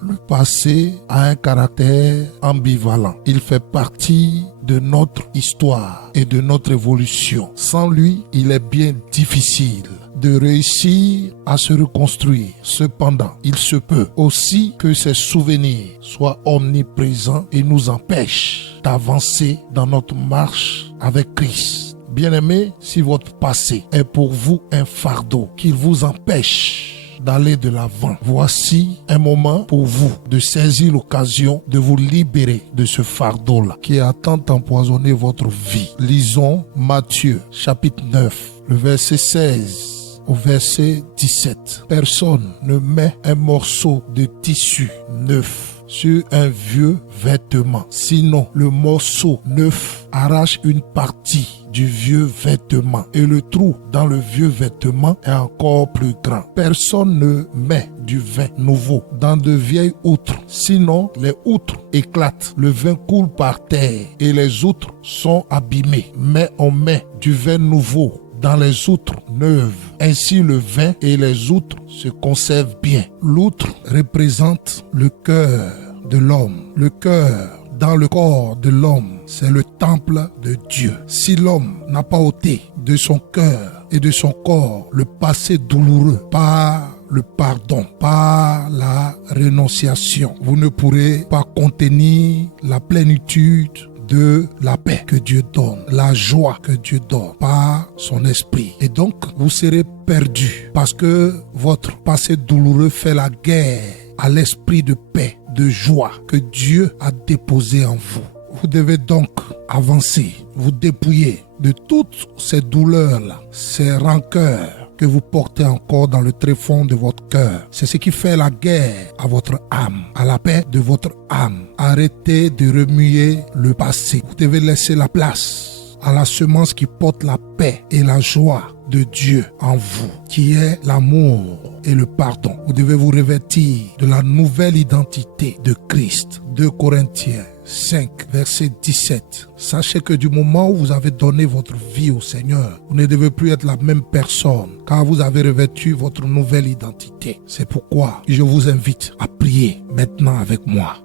Le passé a un caractère ambivalent. Il fait partie de notre histoire et de notre évolution. Sans lui, il est bien difficile de réussir à se reconstruire. Cependant, il se peut aussi que ces souvenirs soient omniprésents et nous empêchent d'avancer dans notre marche avec Christ. Bien-aimés, si votre passé est pour vous un fardeau qui vous empêche d'aller de l'avant, voici un moment pour vous de saisir l'occasion de vous libérer de ce fardeau-là qui a tant empoisonné votre vie. Lisons Matthieu chapitre 9, le verset 16 au verset 17. Personne ne met un morceau de tissu neuf sur un vieux vêtement. Sinon, le morceau neuf arrache une partie du vieux vêtement et le trou dans le vieux vêtement est encore plus grand. Personne ne met du vin nouveau dans de vieilles outres. Sinon, les outres éclatent, le vin coule par terre et les outres sont abîmées. Mais on met du vin nouveau dans les outres neuves. Ainsi le vin et les outres se conservent bien. L'outre représente le cœur de l'homme. Le cœur dans le corps de l'homme, c'est le temple de Dieu. Si l'homme n'a pas ôté de son cœur et de son corps le passé douloureux par le pardon, par la renonciation, vous ne pourrez pas contenir la plénitude de la paix que Dieu donne, la joie que Dieu donne par son esprit. Et donc, vous serez perdu parce que votre passé douloureux fait la guerre à l'esprit de paix, de joie que Dieu a déposé en vous. Vous devez donc avancer, vous dépouiller de toutes ces douleurs-là, ces rancœurs que vous portez encore dans le tréfonds de votre cœur. C'est ce qui fait la guerre à votre âme, à la paix de votre âme. Arrêtez de remuer le passé. Vous devez laisser la place à la semence qui porte la paix et la joie de Dieu en vous, qui est l'amour et le pardon. Vous devez vous revêtir de la nouvelle identité de Christ. 2 Corinthiens 5, verset 17. Sachez que du moment où vous avez donné votre vie au Seigneur, vous ne devez plus être la même personne, car vous avez revêtu votre nouvelle identité. C'est pourquoi je vous invite à prier maintenant avec moi.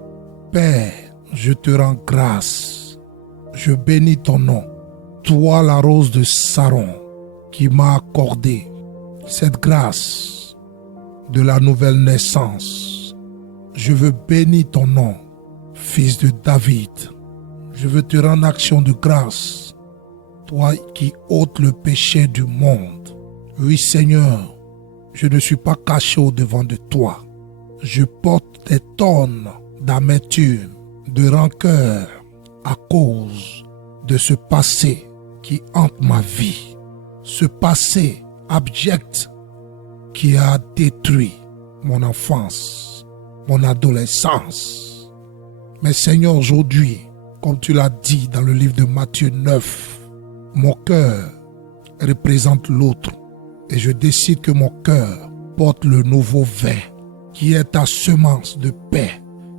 Père, je te rends grâce. Je bénis ton nom. Toi, la rose de Saron, qui m'a accordé cette grâce de la nouvelle naissance. Je veux bénir ton nom, Fils de David. Je veux te rendre action de grâce, toi qui ôtes le péché du monde. Oui Seigneur, je ne suis pas caché au-devant de toi. Je porte des tonnes d'amertume, de rancœur à cause de ce passé qui hante ma vie. Ce passé abject qui a détruit mon enfance, mon adolescence. Mais Seigneur, aujourd'hui, comme tu l'as dit dans le livre de Matthieu 9, mon cœur représente l'autre et je décide que mon cœur porte le nouveau vin qui est ta semence de paix,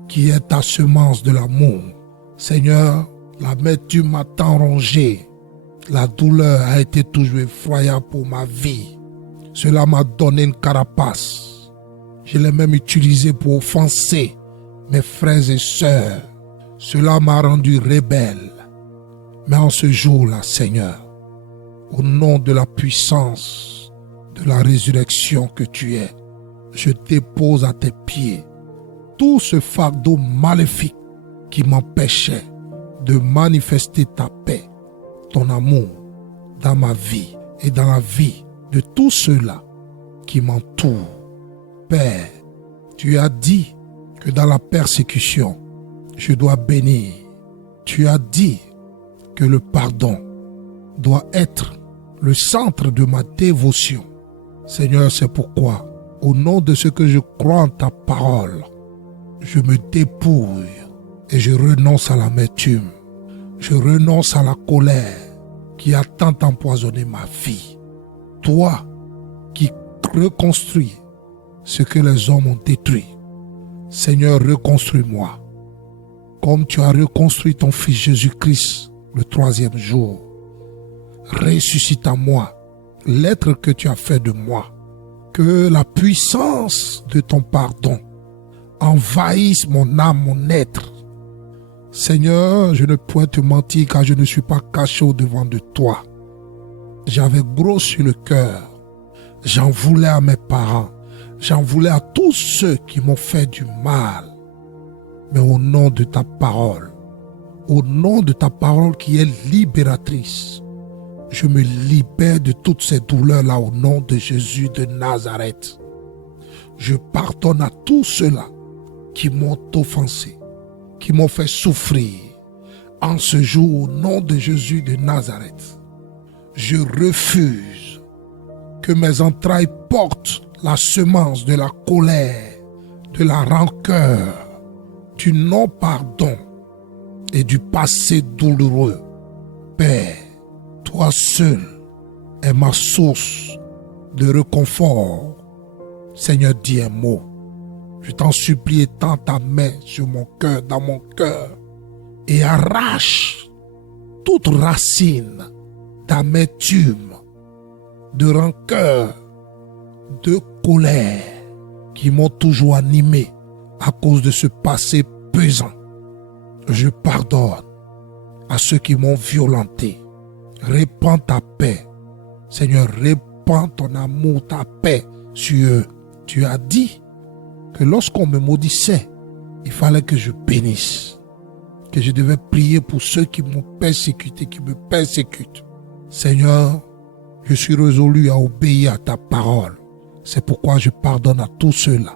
qui est ta semence de l'amour. Seigneur, l'amertume m'a tant rongé. La douleur a été toujours effroyable pour ma vie. Cela m'a donné une carapace. Je l'ai même utilisé pour offenser mes frères et sœurs. Cela m'a rendu rebelle. Mais en ce jour-là, Seigneur, au nom de la puissance de la résurrection que tu es, je dépose à tes pieds tout ce fardeau maléfique qui m'empêchait de manifester ta paix, ton amour dans ma vie et dans la vie de tous ceux-là qui m'entourent. Père, tu as dit que dans la persécution, je dois bénir. Tu as dit que le pardon doit être le centre de ma dévotion. Seigneur, c'est pourquoi, au nom de ce que je crois en ta parole, je me dépouille et je renonce à l'amertume. Je renonce à la colère qui a tant empoisonné ma vie. Toi qui reconstruis ce que les hommes ont détruit. Seigneur, reconstruis-moi comme tu as reconstruit ton Fils Jésus-Christ le 3e jour. Ressuscite en moi l'être que tu as fait de moi. Que la puissance de ton pardon envahisse mon âme, mon être. Seigneur, je ne pourrais te mentir car je ne suis pas caché au-devant de toi. J'avais gros sur le cœur. J'en voulais à mes parents. J'en voulais à tous ceux qui m'ont fait du mal. Mais au nom de ta parole, au nom de ta parole qui est libératrice, je me libère de toutes ces douleurs-là au nom de Jésus de Nazareth. Je pardonne à tous ceux-là qui m'ont offensé, qui m'ont fait souffrir. En ce jour, au nom de Jésus de Nazareth, je refuse que mes entrailles portent la semence de la colère, de la rancœur, du non-pardon et du passé douloureux. Père, toi seul es ma source de réconfort. Seigneur, dis un mot. Je t'en supplie, étends ta main sur mon cœur, dans mon cœur, et arrache toute racine d'amertume, de rancœur, de colère qui m'ont toujours animé à cause de ce passé pesant. Je pardonne à ceux qui m'ont violenté. Répands ta paix. Seigneur, répands ton amour, ta paix sur eux. Tu as dit que lorsqu'on me maudissait, il fallait que je bénisse, que je devais prier pour ceux qui m'ont persécuté, qui me persécutent. Seigneur, je suis résolu à obéir à ta parole. C'est pourquoi je pardonne à tous ceux-là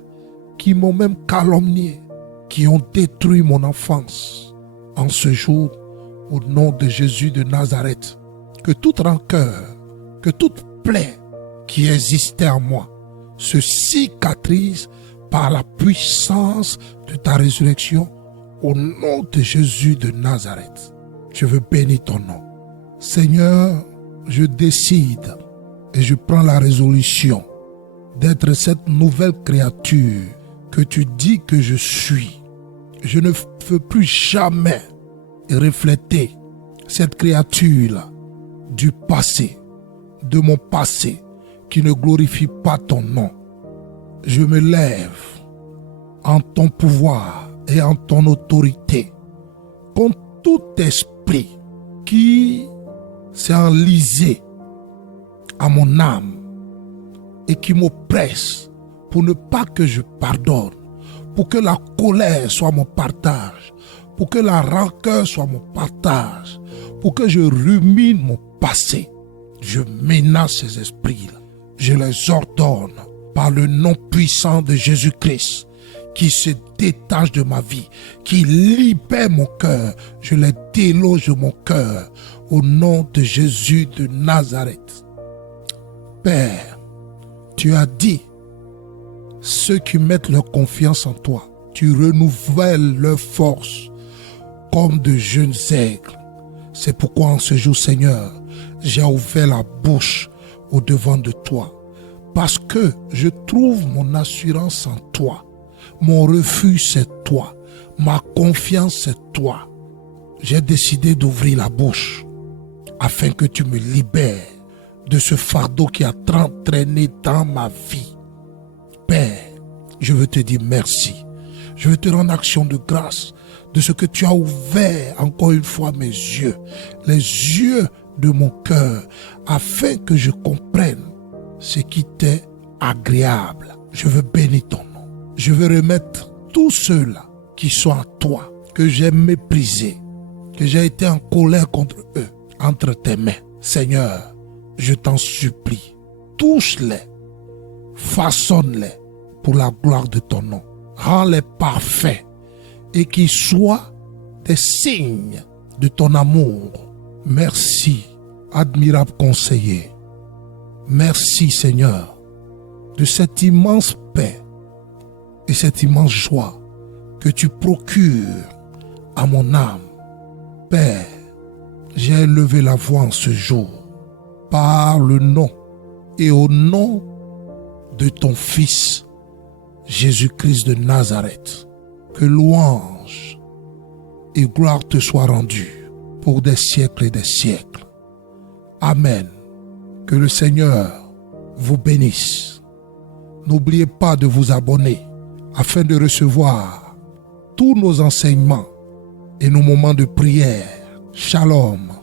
qui m'ont même calomnié, qui ont détruit mon enfance. En ce jour, au nom de Jésus de Nazareth, que toute rancœur, que toute plaie qui existait en moi se cicatrise par la puissance de ta résurrection au nom de Jésus de Nazareth. Je veux bénir ton nom. Seigneur, je décide et je prends la résolution d'être cette nouvelle créature que tu dis que je suis. Je ne veux plus jamais refléter cette créature-là du passé, de mon passé, qui ne glorifie pas ton nom. Je me lève en ton pouvoir et en ton autorité contre tout esprit qui s'est enlisé à mon âme et qui m'oppresse pour ne pas que je pardonne, pour que la colère soit mon partage, pour que la rancœur soit mon partage, pour que je rumine mon passé. Je menace ces esprits-là. Je les ordonne par le nom puissant de Jésus-Christ qui se détache de ma vie, qui libère mon cœur. Je les déloge de mon cœur au nom de Jésus de Nazareth. Père, tu as dit, ceux qui mettent leur confiance en toi, tu renouvelles leur force comme de jeunes aigles. C'est pourquoi en ce jour, Seigneur, j'ai ouvert la bouche au devant de toi, parce que je trouve mon assurance en toi. Mon refuge, c'est toi. Ma confiance, c'est toi. J'ai décidé d'ouvrir la bouche afin que tu me libères de ce fardeau qui a entraîné dans ma vie. Père, je veux te dire merci. Je veux te rendre action de grâce de ce que tu as ouvert encore une fois mes yeux, les yeux de mon cœur, afin que je comprenne ce qui t'est agréable. Je veux bénir ton nom. Je veux remettre tous ceux-là qui sont à toi, que j'ai méprisés, que j'ai été en colère contre eux, entre tes mains. Seigneur, je t'en supplie, touche-les, façonne-les pour la gloire de ton nom. Rends-les parfaits et qu'ils soient des signes de ton amour. Merci, admirable conseiller. Merci, Seigneur, de cette immense paix et cette immense joie que tu procures à mon âme. Père, j'ai élevé la voix en ce jour par le nom et au nom de ton Fils, Jésus-Christ de Nazareth. Que louange et gloire te soient rendues pour des siècles et des siècles. Amen. Que le Seigneur vous bénisse. N'oubliez pas de vous abonner afin de recevoir tous nos enseignements et nos moments de prière. Shalom.